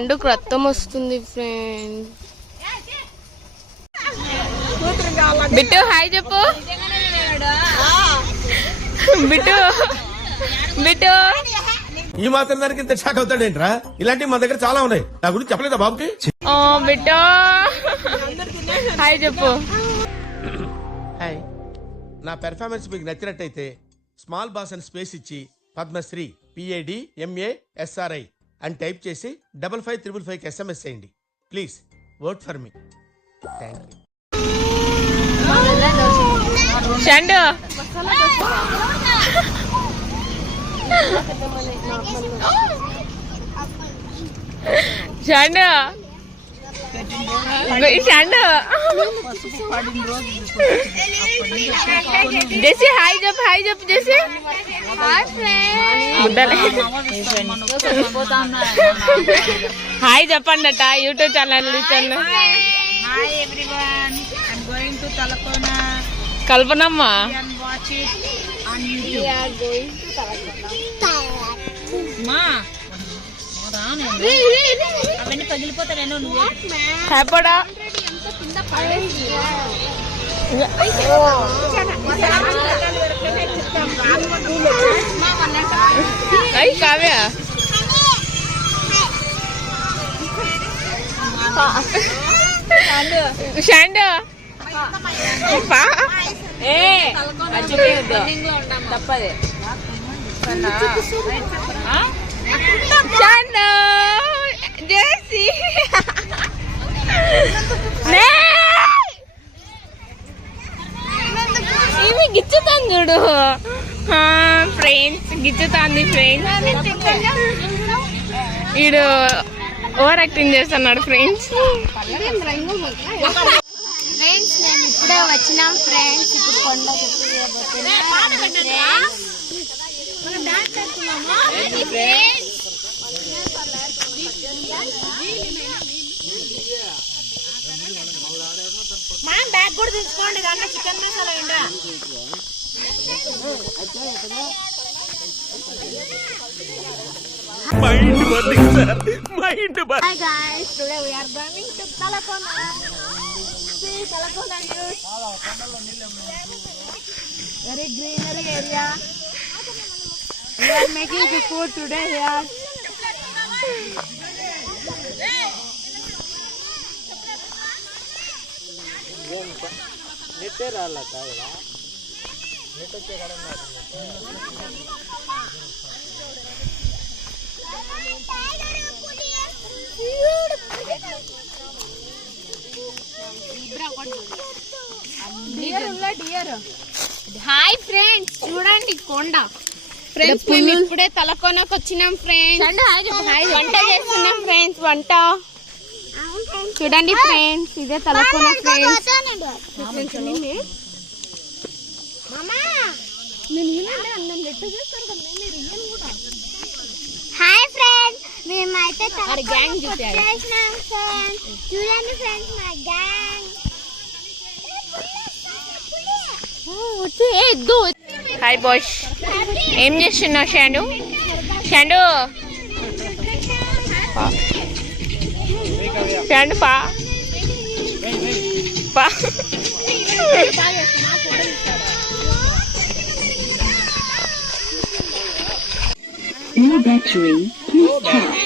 షండుకు రక్తం వస్తుంది friend. Bit hi చెప్పు. బిట్టు బిట్టు ఈ మాత్రం దానికి ఇంత షాక్ అవుతాడేంట్రా? ఇలాంటివి మా దగ్గర చాలా ఉన్నాయి. నా గురించి చెప్పలేదా బాబుకి? బిట్టు హాయ్ చెప్పు. హాయ్. నా పెర్ఫార్మెన్స్ మీకు నచ్చినట్టయితే స్మాల్ బాస్ అని స్పేస్ ఇచ్చి పద్మశ్రీ PADMASRI అని టైప్ చేసి 55555 SMS చేయండి. Please vote for me. Thank you. షండు షండు షండు జెసి హాయ్ చెప్పు. హాయ్ చెప్పు జెసి. హాయ్ చెప్పండి అట యూట్యూబ్ ఛానల్ ఇచ్చాను. Hi everyone, I'm going to Talakona కల్పనమ్మ. and watch it on YouTube. We are going to Talakona. Ma, అవన్నీ పగిలిపోతానేనో నువ్వు. హ్యాపడా అయ్యి కావ్య షండు తప్పదే షండు జేసి ఇవి గిచ్చుతాను చూడు ఫ్రెండ్స్. గిచ్చుతాంది ఫ్రెండ్స్. వీడు ఓవర్ యాక్టింగ్ చేస్తున్నాడు ఫ్రెండ్స్. ఫ్రెండ్స్ మేము ఇప్పుడే వచ్చినాం ఫ్రెండ్స్. ఇప్పుడు కొండ మా బ్యాగ్ కూడా తీసుకోండి కానీ చికెన్ మసాలా ఏంటా. Hi guys, today we are going to Talakona. See Talakona news. Very greenery area. We are making the food today here. Hi friends, చూడండి కొండ. ఫ్రెండ్స్ మేము ఇప్పుడే తలకోనకు వచ్చినాం ఫ్రెండ్స్. వంట చేస్తున్నాం ఫ్రెండ్స్. వంట చూడండి ఫ్రెండ్స్. ఇదే తలకోన ఫ్రెండ్స్. హాయ్ ఫ్రెండ్స్, మేమైతే గ్యాంగ్ చూపించాలి. చేసినాం ఫ్రెండ్స్. చూడండి ఫ్రెండ్స్ మా గ్యాంగ్. హాయ్ బాయ్స్, ఏం చేస్తున్నావు షాండు? షాండు షాండు పా పా. No battery, please charge.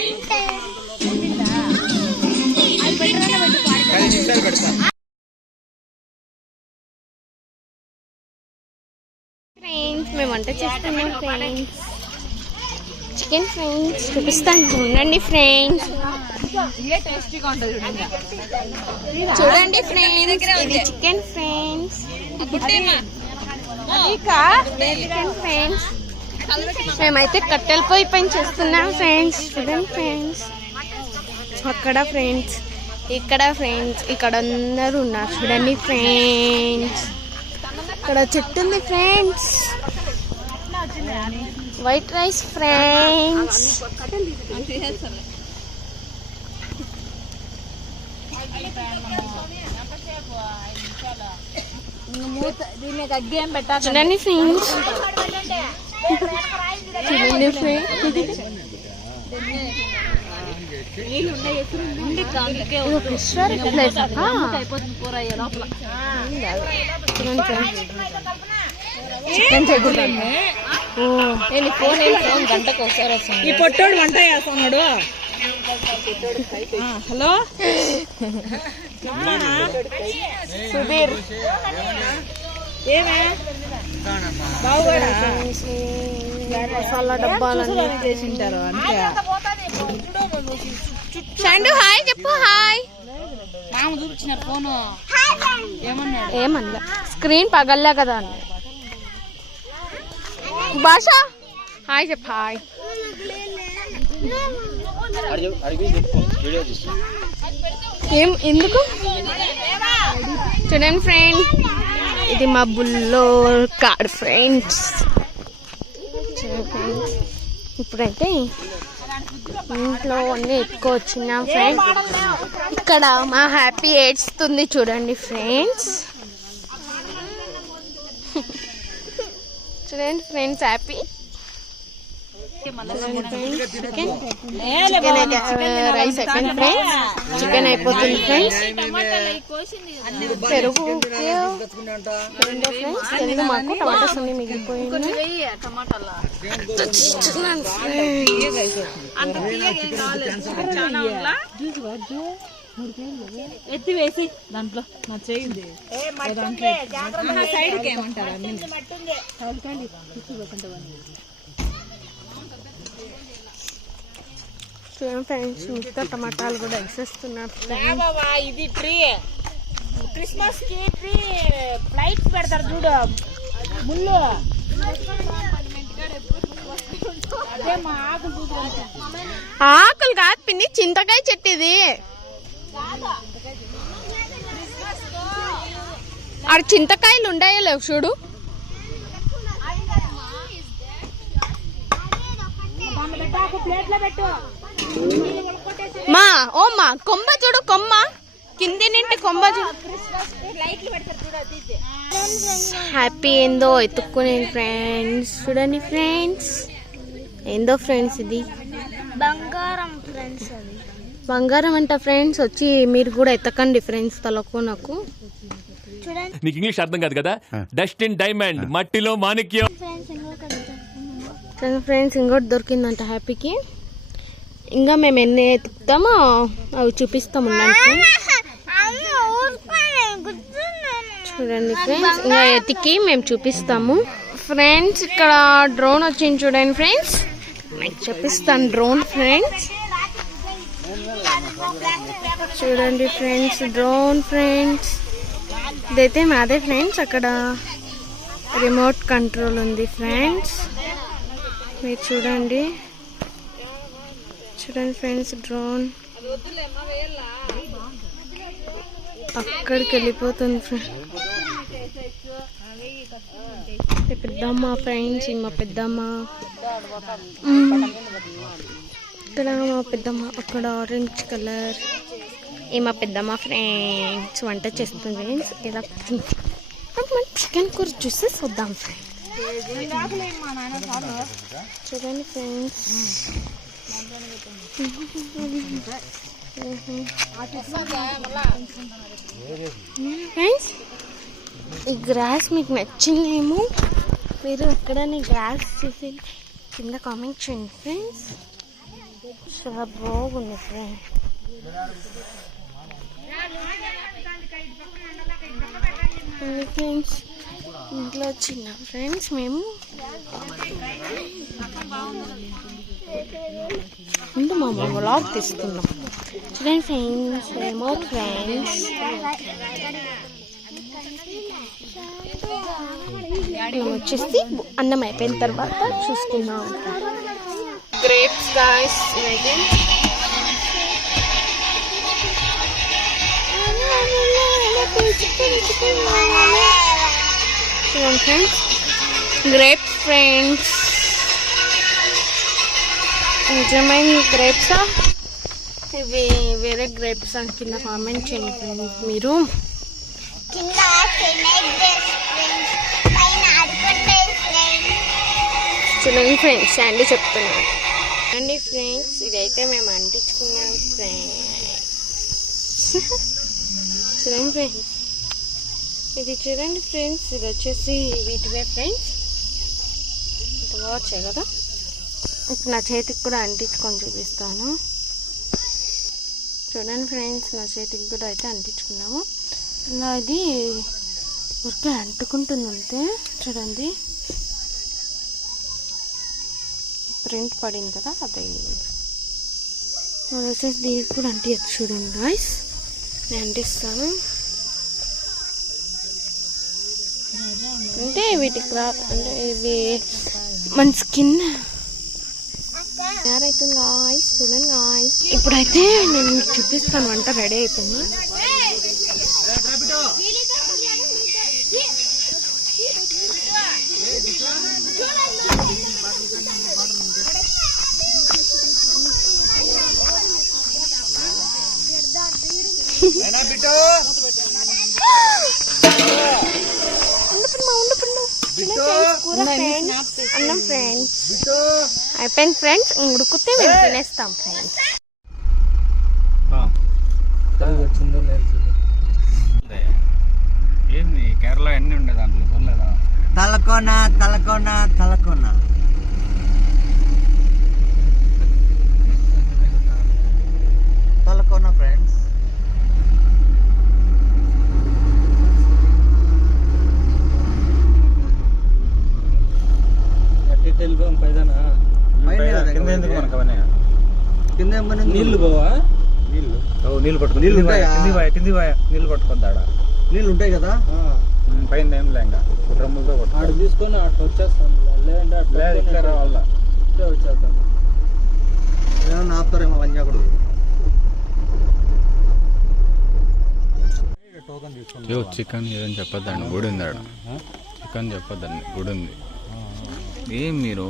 Friends మేము వంట చేస్తున్నాం ఫ్రెండ్స్. చికెన్ ఫ్రెండ్స్ చూపిస్తాను చూడండి ఫ్రెండ్స్. చూడండి ఫ్రెండ్స్, ఇది చికెన్ ఫ్రెండ్స్. Chicken friends. మేమైతే కట్టెల పొయ్యి పైన చేస్తున్నాం ఫ్రెండ్స్. చూడండి ఫ్రెండ్స్, అక్కడ ఫ్రెండ్స్, ఇక్కడ ఫ్రెండ్స్, ఇక్కడ అందరూ ఉన్నారు చూడండి ఫ్రెండ్స్. ఇక్కడ చెట్టు ఉంది ఫ్రెండ్స్. White rice friends. చూడండి ఫ్రెండ్స్, చూడండి ఫ్రెండ్స్. హిస్టారిక్ ప్లేస్ చికెన్ చేయకూడదు. ఫోన్ గంటకు ఒకసారి వస్తుంది. ఈ పొట్టోడు వంట చేస్తున్నాడు. హలో సుధీర్ ఏమే బావుగాడా మసాలా డబ్బాలన్నీ చేసింటారు అంటే షండు హాయ్ చెప్పు. హాయ్ మామ చూపించిన ఫోను ఏమన్నాడు? ఏమన్నా స్క్రీన్ పగల్లా కదా అన్న. భాష హాయ్ చెప్పు. హాయ్ ఏం ఎందుకు చూడండి ఫ్రెండ్, ఇది మా బుల్లో కార్డ్ ఫ్రెండ్స్. ఇప్పుడైతే ఇంట్లో అన్నీ ఎక్కువ వచ్చిన ఫ్రెండ్. ఇక్కడ మా హ్యాపీ ఏడ్స్తుంది చూడండి ఫ్రెండ్స్. చూడండి ఫ్రెండ్స్ హ్యాపీ. రైస్ అయిపోయింది ఫ్రెండ్స్. చికెన్ అయిపోతుంది ఫ్రెండ్స్. పెరుగు ఫ్రెండ్స్. తెలుగు మాకు టమాటాస్ అన్ని మిగిలిపోయింది. ఎత్తి వేసి దాంట్లో నా చేయింది సైడ్కి ఏమంటారు? ఫ్రెండ్స్ మిగతా టమాటాలు కూడా వేసేస్తున్నారు. ఇది ట్రీ క్రిస్మస్ కి ట్రీ లైట్స్ పెడతారు చూడు ముళ్ళు. అదే మా ఆకులు ఆకులు కాదు పిన్ని, చింతకాయ చెట్టు ఇది. ఆడ చింతకాయలు ఉండాయో లేవు చూడు. ప్లేట్లో పెట్టు. మా ఓమ్మా కొమ్మ చూడు, కొమ్మ కింది నింటి కొమ్మ చూడు. హ్యాపీ ఏందో ఎత్తుక్కునే ఫ్రెండ్స్. చూడండి ఫ్రెండ్స్ ఏందో ఫ్రెండ్స్ ఇది బంగారం ఫ్రెండ్స్. అది బంగారం అంట ఫ్రెండ్స్. వచ్చి మీరు కూడా ఎత్తకండి ఫ్రెండ్స్ తలకు నాకు. నీకు ఇంగ్లీష్ అర్థం కాదు కదా. డస్టిన్ డైమండ్, మట్టిలో మాణిక్యం. ఫ్రెండ్స్ ఇంకోటి దొరికిందంట హ్యాపీకి. ఇంకా మేము ఎన్ని ఎత్తుతామో అవి చూపిస్తాము. చూడండి ఫ్రెండ్స్, ఇంకా ఎతికి మేము చూపిస్తాము ఫ్రెండ్స్. ఇక్కడ డ్రోన్ వచ్చింది చూడండి ఫ్రెండ్స్. మీకు చూపిస్తాను డ్రోన్ ఫ్రెండ్స్. చూడండి ఫ్రెండ్స్ డ్రోన్ ఫ్రెండ్స్. ఇదైతే మాదే ఫ్రెండ్స్. అక్కడ రిమోట్ కంట్రోల్ ఉంది ఫ్రెండ్స్. మీరు చూడండి చూడండి ఫ్రెండ్స్ డ్రోన్ అక్కడికి వెళ్ళిపోతుంది ఫ్రెండ్స్. పెద్దమ్మ ఫ్రెండ్స్, మా పెద్దమ్మ. ఇక్కడ మా పెద్దమ్మ, అక్కడ ఆరెంజ్ కలర్. ఈ మా పెద్దమ్మ ఫ్రెండ్స్ వంట చేస్తుంది ఫ్రెండ్స్. ఇలా చికెన్ కూర చూసి చూద్దాం ఫ్రెండ్స్. చూడండి ఫ్రెండ్స్ ఫ్రెండ్స్ ఈ గ్రాస్ మీకు నచ్చిందేమో. మీరు ఎక్కడైనా గ్రాస్ చూసి కింద కామెంట్ చేయండి ఫ్రెండ్స్. చాలా బాగుంది ఫ్రెండ్స్. ఫ్రెండ్స్ ఇంట్లో చిన్న ఫ్రెండ్స్ మేము ముందు మా వ్లాగ్ తీస్తున్నాం. చూడండి ఫ్రెండ్స్ ఏమో ఫ్రెండ్స్ మేము వచ్చేసి అన్నం అయిపోయిన తర్వాత చూసుకున్నాం. గ్రేప్స్ గాయ్స్ ఇవైతే చూడండి ఫ్రెండ్స్ గ్రేప్స్ ఫ్రెండ్స్. నిజమైన గ్రేప్సా ఇవి వేరే గ్రేప్స్ అని కింద కామెంట్ చేయండి ఫ్రెండ్స్. మీరు చూడండి ఫ్రెండ్స్ అండి చెప్తున్నాను అండి ఫ్రెండ్స్. ఇదైతే మేము అంటించుకున్నాం చూడండి ఫ్రెండ్స్, ఇది చూడండి ఫ్రెండ్స్, ఇది వచ్చేసి వీటివే ఫ్రెండ్స్. ఇంత బాగా వచ్చాయి కదా. ఇప్పుడు నా చేతికి కూడా అంటించుకొని చూపిస్తాను. చూడండి ఫ్రెండ్స్, నా చేతికి కూడా అయితే అంటించుకున్నాము. ఇలా ఇది ఊరికే అంటుకుంటుంది అంతే. చూడండి ప్రింట్ పడింది కదా, అది వచ్చేసి దీనికి కూడా అంటియచ్చు. చూడండి గాయ్స్, నేను అంటిస్తాను. అంటే వీటికి అంటే ఇది మన స్కిన్ తయారైతుంది గాయ్స్. చూడండి గాయ్స్, ఇప్పుడైతే నేను మీకు చూపిస్తాను. వంట రెడీ అయిపోయింది. అన్నం ఫ్రెండ్స్ అయిపోయింది ఫ్రెండ్స్. ఉడికితే మేము తినేస్తాం ఫ్రెండ్స్. ఏంది కేరళ ఎన్ని ఉండే దాంట్లో చూడలేదా? తలకోన తలకోన తలకోన తలకోన ఫ్రెండ్స్. వెళ్ళిపోయాం పైదనా కింద ఎందుకు మనకు అవన్నీ కింద నీళ్లు పోవా? నీళ్ళు పట్టుకో, నీళ్ళు కింది నీళ్ళు పట్టుకుందాడ. నీళ్ళు ఉంటాయి కదా పైన ఏం లేక డ్రమ్ములతో పట్టుకో. ఆడు తీసుకొని అటు వచ్చేస్తాను. లేదంటే లేదు ఇక్కడ రావాల వచ్చేస్తాను. ఏమన్నా ఆపుతారేమో వంజాకుడు. చికెన్ ఏదని చెప్పొద్దండి, గుడి ఉంది ఆడ. చికెన్ చెప్పొద్దండి, గుడి ఉంది. ఏం మీరు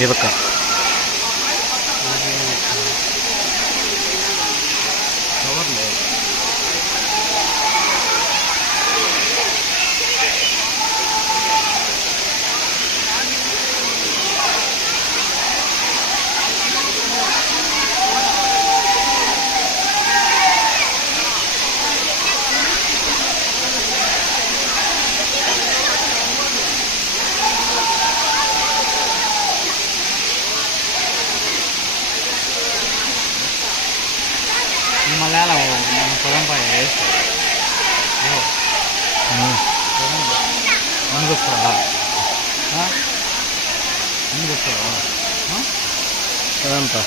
ఏ పక్క మలయాళం పొలం పై వేస్తాడు. ముందుకు వస్తావా? ముందుకు వస్తావా? అదంతా